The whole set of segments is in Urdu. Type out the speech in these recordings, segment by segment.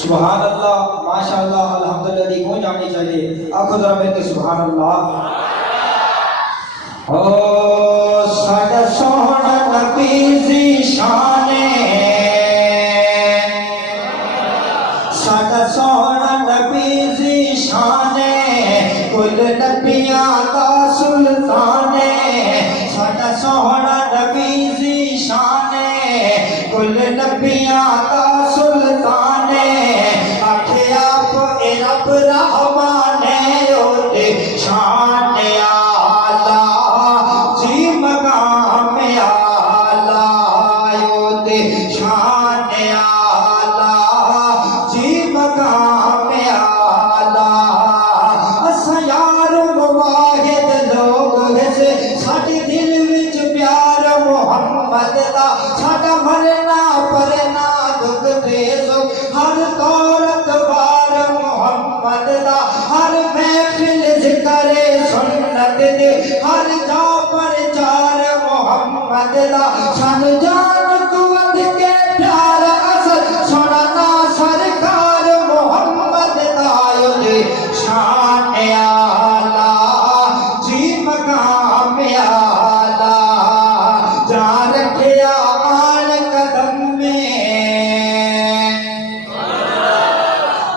سبحان اللہ، ماشاء اللہ، الحمدللہ دی کون جانی چاہیے؟ آنکھوں ذرا مل کے سبحان اللہ۔ او ساڈا سونا نبی ذی شان ساڈا سونا نبی ذی شان کل نبیاں دا سلطان ساڈا سونا نبی ذی شان کل نبیاں دا سلطان آکھے آپ اے رب رحمان او دے شان آلہ جی مقام آلہ او دے شان آلہ جی مقام آلہ اسا یار مواحد لوگ ویسے ساڈے دل وچ پیار محمد دا ساڈا مرنا پرنا دکھ دیسو ہر دولت بار محمد دا ہر محفل ذکر سنت دے ہر جا پر چار محمد دا سن جان تو ود کے پیار اثر سننا سرکار محمد دا دے شان آلہ جی مقام آلہ جان رکھیا آن قدم میں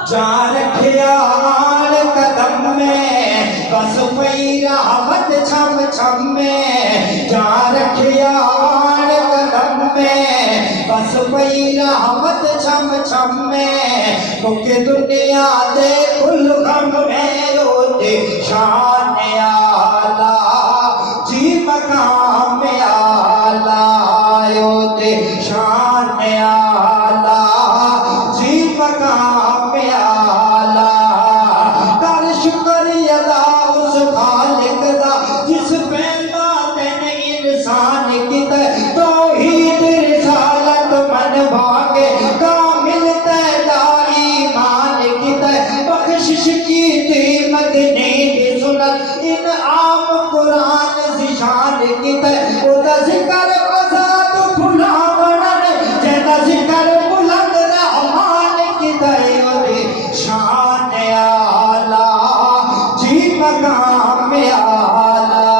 جان رکھیا آن قدم میں بس پئی رحمت چھم چھم میں جان رکھیا آن قدم میں بس پئی رحمت چھم چھم میں کیونکہ دنیا دے کل غم میں ہوتے شان آلہ جی مقام آلہ ہوتے شان آلہ جی مقام آلہ کر شکر ادا اس خالق دا جس پیدا تین انسان کیتا توحید رسالت منوا کے کامل تیدا ایمان کیتا بخشش کی مدنی دی سنت انعام قرآن ذیشان کیتا او دا ذکر آزاد کھلاونا جیدا ذکر بلند رحمان کیتا او دی شان آلہ جی مقام آلہ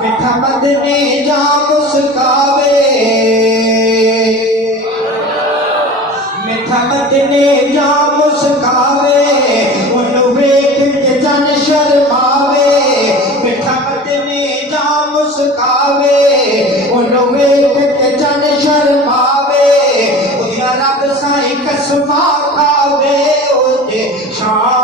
میٹھا مدنی جا مسکاوے میٹھا مدنی جا مسکاوے انہوں ویکھ کے جن شرماوے میٹھا مدنی جا مسکاوے انہوں ویکھ کے جن شرماوے یا رب سائیں قسمہ کھاوے او دے شان